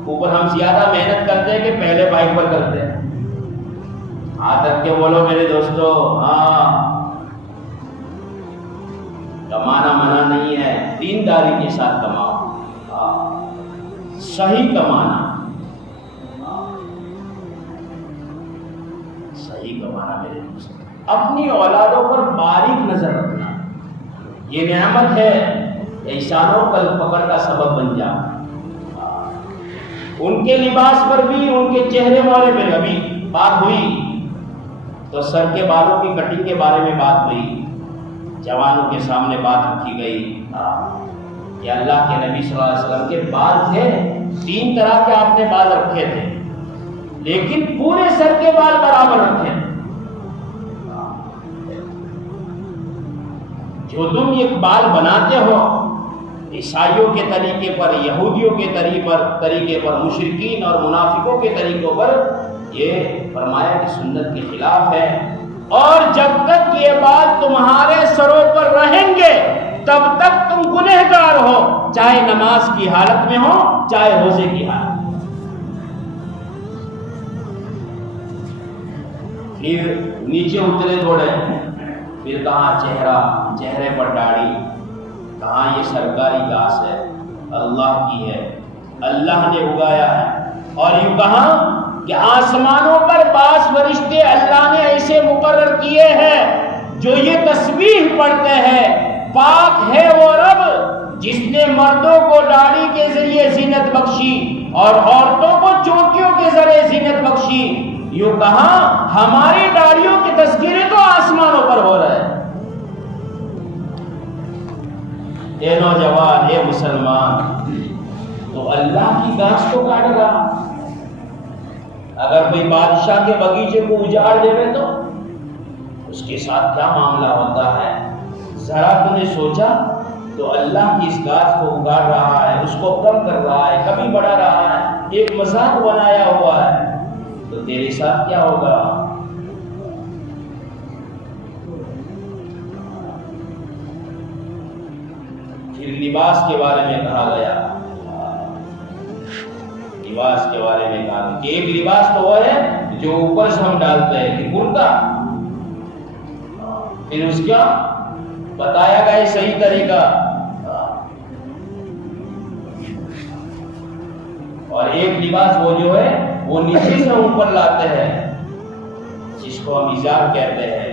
اوپر ہم زیادہ محنت کرتے ہیں کہ پہلے بھائی پر کرتے ہیں؟ ہاں تک کے بولو میرے دوستو ہاں۔ کمانا منع نہیں ہے، دینداری کے ساتھ کماؤ، صحیح کمانا، صحیح کمانا میرے دوست۔ اپنی اولادوں پر باریک نظر رکھنا، یہ نعمت ہے، احسانوں کل پکڑ کا سبب بن جا۔ ان کے لباس پر بھی، ان کے چہرے والے پہ ابھی بات ہوئی تو سر کے بالوں کی کٹنگ کے بارے میں بات ہوئی، جوانوں کے سامنے بات رکھی گئی کہ اللہ کے نبی صلی اللہ علیہ وسلم کے بال تھے، 3 طرح کے آپ نے بال رکھے تھے، لیکن پورے سر کے بال برابر رکھے۔ جو تم یہ بال بناتے ہو عیسائیوں کے طریقے پر، یہودیوں کے طریقے پر، مشرکین اور منافقوں کے طریقوں پر، یہ فرمایا کہ سنت کے خلاف ہے۔ اور جب تک یہ بات تمہارے سروں پر رہیں گے تب تک تم گنہگار ہو، چاہے نماز کی حالت میں ہو چاہے روزے کی حالت میں۔ پھر نیچے اترے تھوڑے، پھر کہاں چہرے پر داڑھی، کہاں یہ سرکاری گھاس ہے، اللہ کی ہے، اللہ نے اگایا ہے۔ اور یوں کہا کہ آسمانوں پر بعض فرشتے اللہ نے ایسے مقرر کیے ہیں جو یہ تسبیح پڑھتے ہیں، پاک ہے وہ رب جس نے مردوں کو داڑھی کے ذریعے زینت بخشی اور عورتوں کو چوٹیوں کے ذریعے زینت بخشی۔ یوں کہا ہماری داڑھیوں کے تذکرے تو آسمانوں پر ہو رہے ہیں۔ اے نوجوان، اے مسلمان، تو اللہ کی گھاس کو کاٹ رہا۔ اگر کوئی بادشاہ کے باغیچے کو اجاڑ دے تو اس کے ساتھ کیا معاملہ ہوتا ہے؟ ذرا تو نے سوچا، تو اللہ کی اس گھاس کو اگاڑ رہا ہے، اس کو کم کر رہا ہے، کبھی بڑھا رہا ہے، ایک مذاق بنایا ہوا ہے، تو تیرے ساتھ کیا ہوگا؟ پھر لباس کے بارے میں کہا گیا، لباس کے بارے میں کہا کہ ایک لباس تو وہ ہے جو اوپر سے ہم ڈالتے ہیں کہ کرتا، پھر اس کا بتایا گیا صحیح طریقہ، اور ایک لباس وہ جو ہے وہ نیچے سے اوپر لاتے ہیں، جس کو ہم ازار کہتے ہیں۔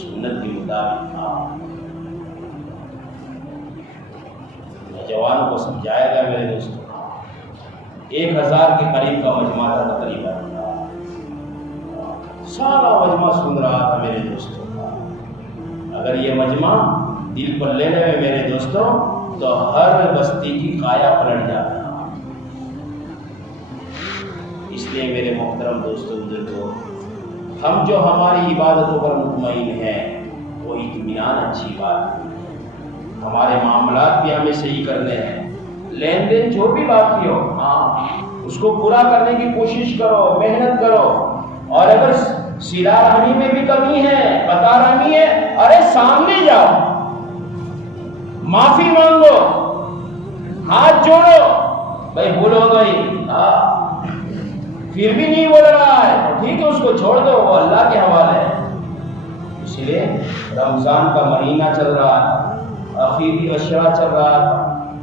سنت کے مطابق نوجوانوں کو سمجھایا گیا میرے دوستوں، 1000 کے قریب کا مجمع تھا تقریباً، سارا مجمع سن رہا تھا میرے دوستوں۔ اگر یہ مجمع دل پر لینے میں میرے دوستوں تو ہر بستی کی کایا پلٹ جاتا۔ اس لیے میرے محترم دوستوں بزرگوں، ہم جو ہماری عبادتوں پر مطمئن ہیں وہ اطمینان اچھی بات ہے۔ ہمارے معاملات بھی ہمیں صحیح کرنے ہیں، لین دین جو بھی باقی ہو اس کو پورا کرنے کی کوشش کرو، محنت کرو، اور اگر صلہ رحمی میں بھی کمی ہے، قطع رحمی ہے، ارے سامنے جاؤ، معافی مانگو، ہاتھ جوڑو، بھائی بھول ہو گئی، پھر بھی نہیں بول رہا ہے تو ٹھیک ہے، اس کو چھوڑ دو، وہ اللہ کے حوالے ہے۔ اس لیے رمضان کا مہینہ چل رہا تھا، اخیری عشرہ چل رہا تھا،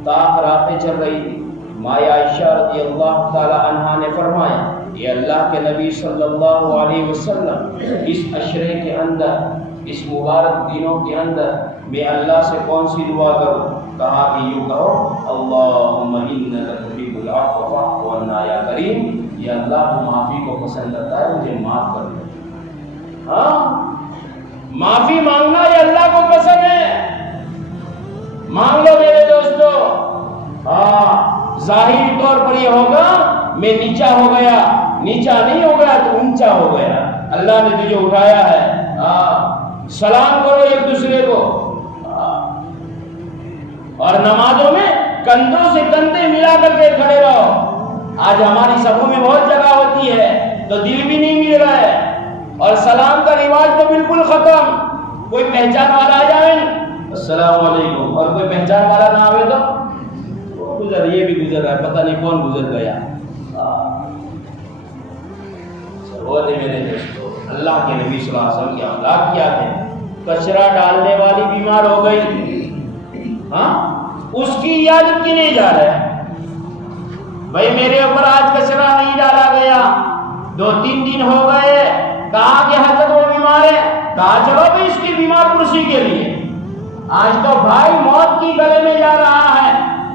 طاق راتیں چل رہی تھی۔ مایا عائشہ رضی اللہ تعالی عنہا نے فرمایا، یہ اللہ کے نبی صلی اللہ علیہ وسلم، اس عشرے کے اندر، اس مبارک دنوں کے اندر میں اللہ سے کون سی دعا کروں؟ کہا کہ یوں کہو، اللہم انک تحب العفو فاعف عنا یا کریم، یا اللہ تو معافی کو پسند کرتا ہے، مجھے معاف کر دے۔ معافی مانگنا یہ اللہ کو پسند ہے، مانگ لو میرے دوستو۔ ظاہری طور پر یہ ہوگا میں نیچا ہو گیا، نیچا نہیں ہو گیا تو اونچا ہو گیا، اللہ نے تجھے اٹھایا ہے۔ سلام کرو ایک دوسرے کو، اور نمازوں میں کندھوں سے کندھے ملا کر کے کھڑے رہو۔ آج ہماری صفوں میں بہت جگہ ہوتی ہے تو دل بھی نہیں مل رہا ہے، اور سلام کا رواج تو بالکل ختم۔ کوئی پہچان والا آ جائے السلام علیکم، اور کوئی پہچان والا نہ آئے تو گزر، یہ بھی گزر رہا ہے، پتہ نہیں کون گزر گیا۔ سرور میرے دوستو، اللہ کے نبی صلی اللہ علیہ وسلم کے اخلاق کیا تھے؟ کچرا ڈالنے والی بیمار ہو گئی، اس کی عیادت کی نہیں جا رہے، بھائی میرے اوپر آج کچرا نہیں ڈالا گیا، 2-3 دن ہو گئے، کہا کہ حضرت وہ بیمار ہے، کہا چلو بھی اس کی بیمار کرسی کے لیے، آج تو بھائی موت کی گلے میں جا رہا ہے،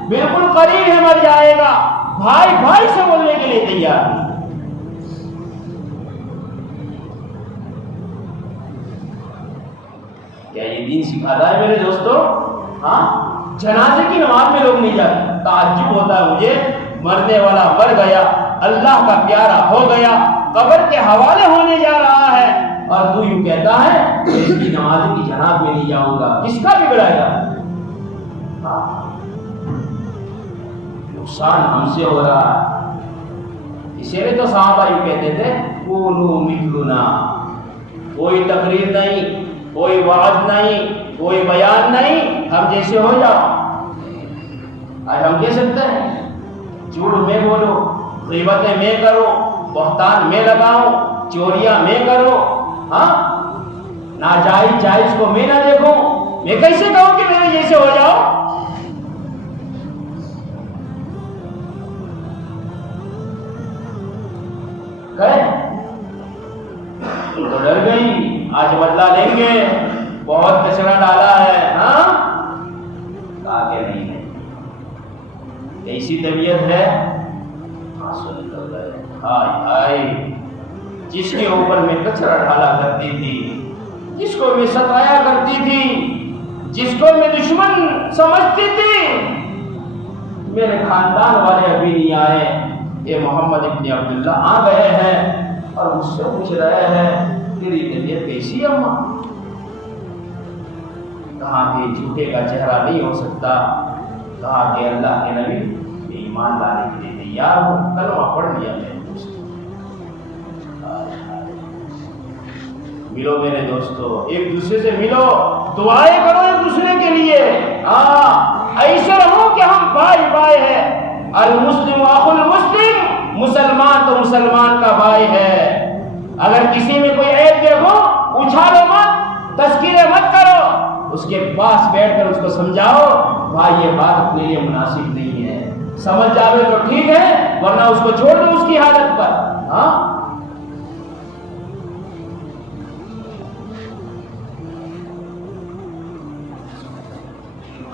بالکل قریب ہے مر جائے گا، بھائی بھائی سے بولنے کے لیے تیار نہیں۔ کیا یہ دین سکھاتا ہے میرے دوستو؟ جنازے کی نماز میں لوگ نہیں جاتے، تعجب ہوتا ہے مجھے، مرنے والا مر گیا، اللہ کا پیارا ہو گیا، قبر کے حوالے ہونے جا رہا ہے، اور تو یوں کہتا ہے کہ اس کی نماز کی جناب میں نہیں جاؤں گا، کس کا بگڑائے گا؟ نقصان ہم سے ہو رہا ہے۔ اسی لیے تو صحابہ یوں کہتے تھے کونوا مثلنا، کوئی تقریر نہیں، کوئی وعظ نہیں، کوئی بیان نہیں، ہم جیسے ہو جاؤ۔ آج ہم کہہ سکتے ہیں جھوٹ میں بولو، غیبتیں میں کرو، بہتان میں لگاؤ، چوریاں میں کرو، ہاں ناجائز جائز کو میں نہ دیکھوں، میں کیسے کہوں کہ میرے جیسے ہو جاؤ؟ تو ڈر گئی، آج بدلہ لیں گے، بہت کچرا ڈالا ہے، ہاں کہا کہ نہیں ایسی طبیعت ہے، ہائے ہائے جس کے اوپر میں کچرا ڈالا کرتی تھی، جس کو میں ستایا کرتی تھی، جس کو میں دشمن سمجھتی تھی، میرے خاندان والے ابھی نہیں آئے، یہ محمد ابن عبداللہ آ گئے ہیں اور مجھ سے پوچھ رہے ہیں تیری طبیعت کیسی ہے اماں؟ کہا کہ جھوٹے کا چہرہ نہیں ہو سکتا، کہا کہ اللہ کے نبی میں ایمان لانے کے لیے تیار ہوں، کلمہ پڑھ لیا میں۔ ملو میرے دوستو، ایک دوسرے سے ملو، دعائیں کرو ایک دوسرے کے لیے، ایسے رہو کہ ہم بھائی بھائی ہیں۔ المسلم اخو المسلم، مسلمان تو مسلمان کا بھائی ہے۔ اگر کسی میں کوئی عیب دیکھو اچھالو مت، تذکیرے مت کرو، اس کے پاس بیٹھ کر اس کو سمجھاؤ بھائی یہ بات اپنے لیے مناسب نہیں ہے، سمجھ جاوے تو ٹھیک ہے ورنہ اس کو چھوڑ دو اس کی حالت پر۔ ہاں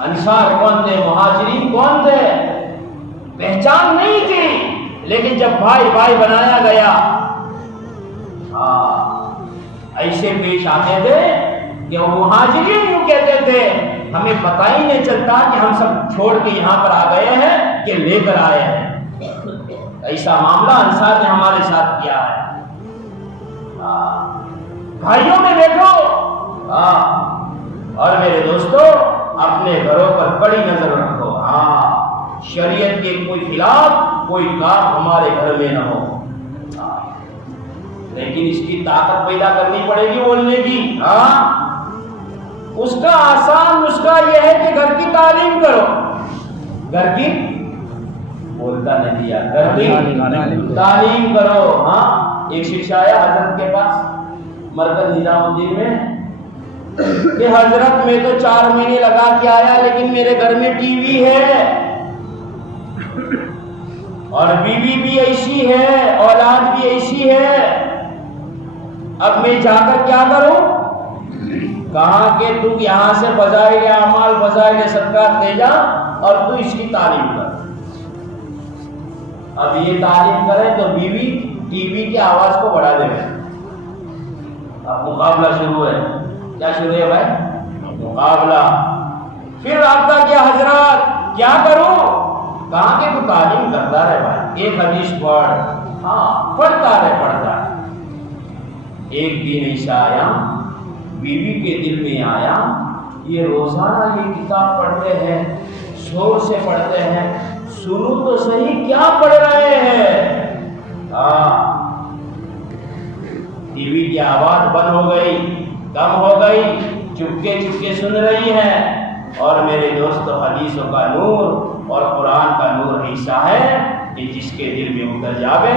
انصار کون تھے، مہاجرین کون تھے، پہچان نہیں تھی، لیکن جب بھائی بھائی بنایا گیا ایسے پیش آتے تھے کہ وہ مہاجرین یوں کہتے تھے ہمیں پتہ ہی نہیں چلتا کہ ہم سب چھوڑ کے یہاں پر آ گئے ہیں کہ لے کر آئے ہیں۔ ایسا معاملہ انصار نے ہمارے ساتھ کیا ہے۔ بھائیوں میں دیکھو اور میرے دوستو اپنے گھروں پر بڑی نظر رکھو، شریعت کے کوئی خلاف کوئی کام ہمارے گھر میں نہ ہو، لیکن اس کی طاقت پیدا کرنی پڑے گی بولنے کی۔ اس کا آسان نسخہ یہ ہے کہ گھر کی تعلیم کرو، گھر کی بولتا نہیں یار، گھر کی تعلیم کرو۔ ایک شخص آیا حضرت کے پاس مرکز نظام الدین میں کہ حضرت میں تو 4 مہینے لگا کے آیا لیکن میرے گھر میں ٹی وی ہے اور بیوی بھی ایسی ہے، اولاد بھی ایسی ہے، اب میں جا کر کیا کروں؟ کہا کہ تو یہاں سے فضائل اعمال فضائل صدقات لے جا اور تو اس کی تعلیم کر۔ اب یہ تعلیم کرے تو بیوی ٹی وی کی آواز کو بڑھا دے گا۔ اب مقابلہ شروع ہے، کیا شروع ہے بھائی؟ مقابلہ۔ پھر رابطہ کیا حضرات کیا کروں؟ کہا کہ تو تعلیم کرتا رہے بھائی، ایک حدیث پڑھ، پڑھتا رہے۔ ایک دن ایسا آیا بیوی کے دل میں آیا یہ روزانہ یہ کتاب پڑھتے ہیں، زور سے پڑھتے ہیں، سنو تو صحیح کیا پڑھ رہے ہیں۔ ٹی وی کی آواز بند ہو گئی، کم ہو گئی، چپکے چپکے سن رہی ہے۔ اور میرے دوستو حدیثوں کا نور اور قرآن کا نور ایسا ہے کہ جس کے دل میں اتر جاوے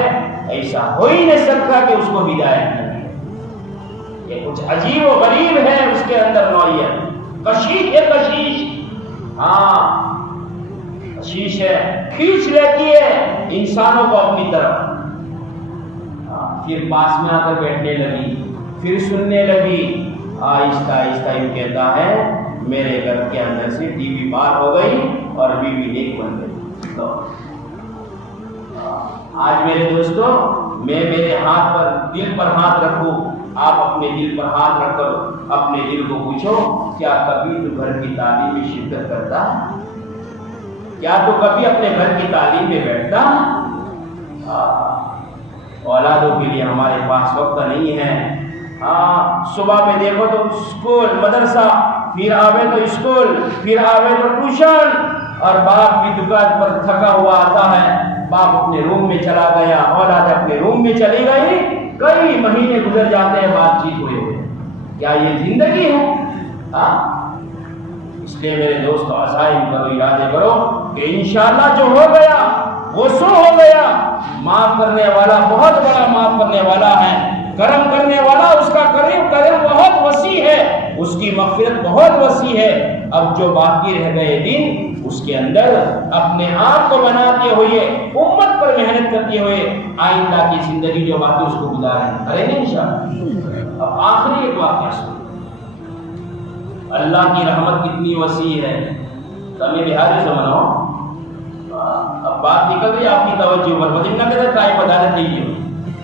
ایسا ہو ہی نہیں سکتا کہ اس کو ہدایت نہ ملے۔ یہ کچھ عجیب و غریب ہے اس کے اندر نوعیت، کشیش ہے، کشیش، کشیش ہے، کھینچ لیتی ہے انسانوں کو اپنی طرف۔ پھر پاس میں آ کر بیٹھنے لگی، پھر سننے لگی، آہستہ آہستہ یوں کہتا ہے میرے گھر کے اندر سے ٹی وی پار ہو گئی اور بیوی نیک بن گئی۔ تو آج میرے دوستو میں میرے ہاتھ پر دل پر ہاتھ رکھوں، آپ اپنے دل پر ہاتھ رکھ کر اپنے دل کو پوچھو کیا کبھی تو گھر کی تعلیم میں شرکت کرتا ہے؟ کیا تو کبھی اپنے گھر کی تعلیم میں بیٹھتا ہے؟ اولادوں کے لیے ہمارے پاس وقت نہیں ہے، ہاں صبح میں دیکھو تو اسکول مدرسہ، پھر آوے تو اسکول، پھر آوے تو ٹیوشن، اور باپ کی دکان پر تھکا ہوا آتا ہے، باپ اپنے روم میں چلا گیا، اولاد اپنے روم میں چلی گئی، کئی مہینے گزر جاتے ہیں بات چیت ہوئے ہوئے. کیا یہ زندگی ہے؟ اس لیے میرے دوستو عزائم کرو، ارادے کرو کہ انشاءاللہ جو ہو گیا وہ سو ہو گیا. معاف کرنے والا بہت بڑا معاف کرنے والا ہے، کرم کرنے والا اس کا کرم بہت وسیع ہے، اس کی مغفرت بہت وسیع ہے. اب جو باقی رہ گئے دن اس کے اندر اپنے آپ کو بناتے ہوئے، امت پر محنت کرتے ہوئے آئندہ کی زندگی جو باقی اس کو گزاریں کریں گے انشاءاللہ. اب آخری ایک واقعہ سنو. اللہ کی رحمت کتنی وسیع ہے، کمی بہاری سے مناؤ. اب بات نکل رہی آپ کی توجہ پر، بدنہ کے در ٹائم بتا دیتے ہی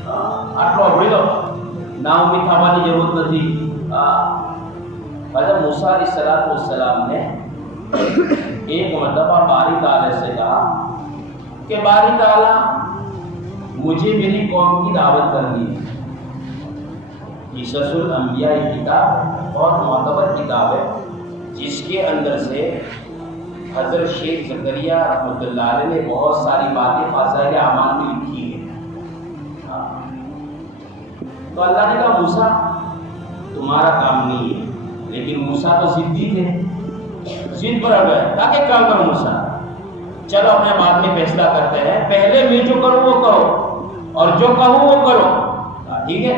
آٹھو اپڑی دو نا امید تھامانی ضرورت نہ تھی. حضرت موسیٰ علیہ السلام نے ایک مرتبہ باری تعالیٰ سے کہا کہ باری تعالیٰ مجھے میری قوم کی دعوت کرنی ہے. قصص الانبیاء کتاب بہت معتبر کتاب ہے، جس کے اندر سے حضرت شیخ زکریا رحمۃ اللہ علیہ نے بہت ساری باتیں فضائل اعمال میں لکھی ہیں. تو اللہ نے کہا موسیٰ تمہارا کام نہیں ہے، لیکن موسیٰ تو ضدی تھے، ضد پر اڑ گئے. تاکہ کام کرو موسیٰ، چلو اپنے بعد میں فیصلہ کرتے ہیں، پہلے میں جو کروں وہ کرو اور جو کہوں وہ کرو. ٹھیک ہے،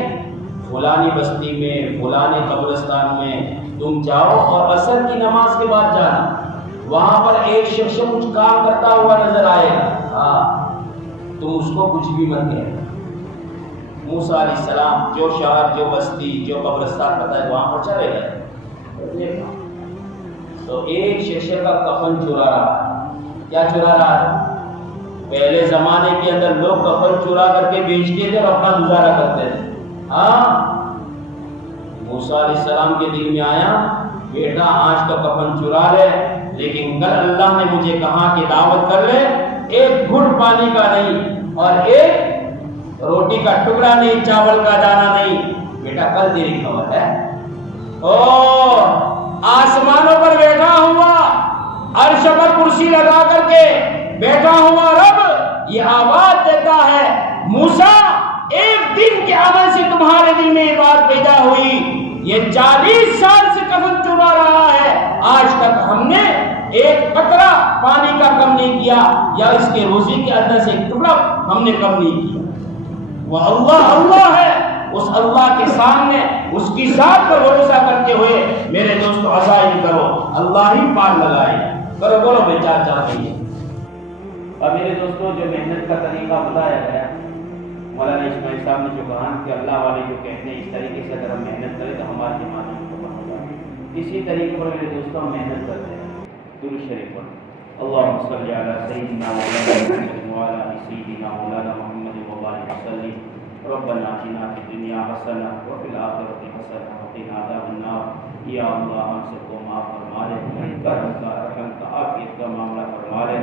فلانی بستی میں فلانے قبرستان میں تم جاؤ اور عصر کی نماز کے بعد جانا، وہاں پر ایک شخص کچھ کام کرتا ہوا نظر آئے گا، تم اس کو کچھ بھی مت کہنا. موسیٰ علیہ السلام جو شہر، جو بستی، جو قبرستان پتہ ہے وہاں پر چلے گئے. تو ایک شخص کا کفن چرا رہا ہے. کیا چرا رہا ہے؟ پہلے زمانے کے اندر لوگ کفن چرا کر کے بیچتے تھے اور اپنا گزارا کرتے تھے. موسیٰ علیہ السلام کے دل میں آیا بیٹا آج تو کفن چرا لے، لیکن کل اللہ نے مجھے کہا کہ دعوت کر لے، ایک گھٹ پانی کا نہیں اور ایک روٹی کا ٹکڑا نہیں، چاول کا دانہ نہیں، بیٹا کل تیری خبر ہے. آسمانوں پر بیٹھا ہوا، عرش پر کرسی لگا کر کے بیٹھا ہوا رب یہ آواز دیتا ہے موسیٰ ایک دن کے عمل سے تمہارے دل میں یہ بات پیدا ہوئی، یہ 40 سال سے کفن چرا رہا ہے، آج تک ہم نے ایک قطرہ پانی کا کم نہیں کیا، یا اس کے روزی کے اندر سے ایک ٹکڑا ہم نے کم نہیں کیا. وہ اللہ ہے، اس اللہ کے سامنے اس کی ذات پر بھروسہ کرتے ہوئے میرے دوستو عزائم کرو، اللہ ہی پار لگائے. کرو بولو بے چار چار کہیے. اب میرے دوستو جو محنت کا طریقہ بتایا گیا مولانا اسماعیل صاحب نے جو کہا کہ اللہ والے جو کہتے ہیں اس طریقے سے اگر ہم محنت کریں تو ہمارے ایمان کو بن ہوگا، اسی طریقے پر میرے دوستو ہم محنت کرتے ہیں. درود شریف پر اللہم صلی علی سیدنا محمد وعلی آل سیدنا مولانا محمد وبارک وسلم. ربنا آتنا فی الدنیا حسنہ وفی الآخرۃ حسنہ وقنا عذاب النار. یا اللہ ہم سب کو معاف فرما لے، کرم کا رحم کا عافیت کا معاملہ فرما لے.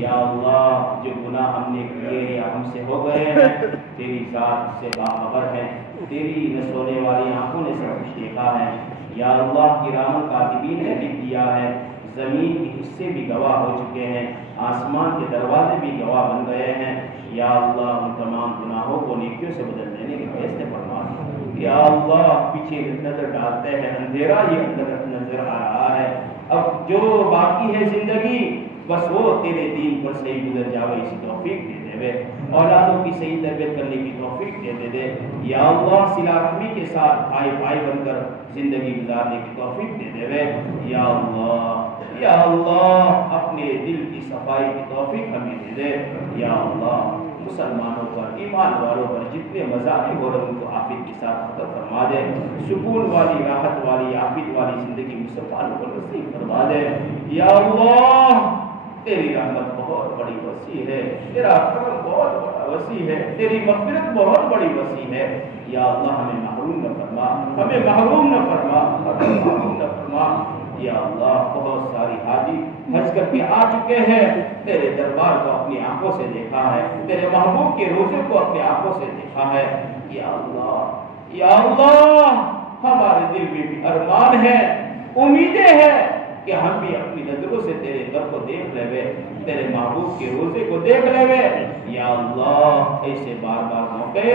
یا اللہ جو گناہ ہم نے کیے یا ہم سے ہو گئے ہیں تیری ذات سے باخبر ہے، تیری نہ سونے والی آنکھوں نے سب کچھ دیکھا ہے. یا اللہ کرام کاتبین نے لکھ دیا ہے، زمین کے حصے بھی گواہ ہو چکے ہیں، آسمان کے دروازے بھی گواہ بن گئے ہیں. یا اللہ ان تمام گناہوں کو نیکیوں سے بدل دینے کے فیصلے فرما. یا اللہ پیچھے نظر ڈالتے ہیں اندھیرا یہ اندر نظر آ رہا ہے، اب جو باقی ہے زندگی بس وہ تیرے دین پر صحیح گزر جاوے اسی توفیق دے دے، اولادوں کی صحیح تربیت کرنے کی توفیق دے دے. یا اللہ صلہ رحمی کے ساتھ بھائی بھائی بن کر زندگی گزارنے کی توفیق دے دے. یا اللہ اپنے دل کی صفائی کی توفیق ہمیں دے دے. یا اللہ مسلمانوں پر ایمان والوں پر جتنے مذاہب اور ان کو عافیت کے ساتھ ختم فرما دے، سکون والی راحت والی عافیت والی زندگی مسلمانوں کو نصیب فرما دے. یا اللہ تیری رحمت بہت بڑی وسیع ہے، تیرا کرم بہت بڑا وسیع ہے، تیری مغفرت بہت بڑی وسیع ہے. یا اللہ ہمیں محروم نہ فرما، ہمیں محروم نہ فرما، ہمیں محروم نہ فرما. یا اللہ بہت ساری حاجی حج کر کے آ چکے ہیں، تیرے دربار کو اپنی آنکھوں سے دیکھا ہے، تیرے محبوب کے روزے کو اپنی آنکھوں سے دیکھا ہے. یا اللہ یا اللہ ہمارے دل میں بھی ارمان ہے، امیدیں ہیں کہ ہم بھی اپنی نظروں سے تیرے گھر کو دیکھ لے وے، تیرے محبوب کے روزے کو دیکھ لے وے۔ یا اللہ ایسے بار بار موقع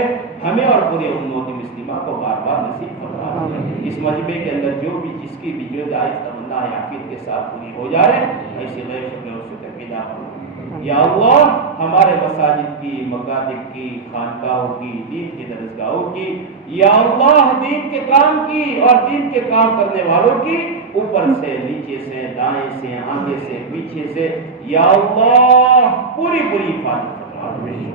ہمیں اور پورے امت مسلمہ کو بار بار نصیب فرما۔ اس مجمع کے اندر جو بھی جس کی بھی جو جائز تمنا ہے عافیت کے ساتھ پوری ہو جائے، ایسے غیر شکر اور شکر پیدا فرما۔ یا اللہ ہمارے مساجد کی، مکاتب کی، خانقاہوں کی، دین کی درسگاہوں کی، یا اللہ دین کے کام کی اور دین کے کام کرنے والوں کی، اوپر سے نیچے سے دائیں سے آگے سے پیچھے سے، یا اللہ پوری پوری حفاظت فرما،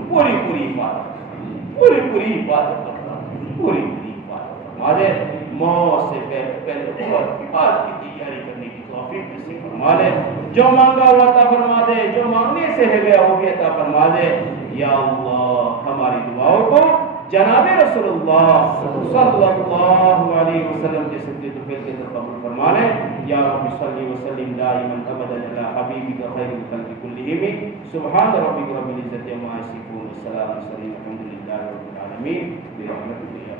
پوری پوری حفاظت، پوری پوری حفاظت فرما، پوری پوری حفاظت فرما دے۔ موت سے پہلے بات کی تیاری کرنے کی توفیق نصیب فرما دے۔ جو مانگا ہوا عطا فرما دے، جو مانگنے سے ہے گیا وہ بھی عطا فرما دے۔ یا اللہ ہماری دعاؤں کو جناب رسول اللہ صلی اللہ علیہ وسلم کے صدقے تو پھر کے قبول فرما لے۔ یا رب صلی وسلم دائما ابدا علی حبیبک خیر الخلق کلہم۔ سبحان ربک رب العزت عما یصفون، والسلام علی المرسلین، الحمد للہ رب العالمین، برحمتک یا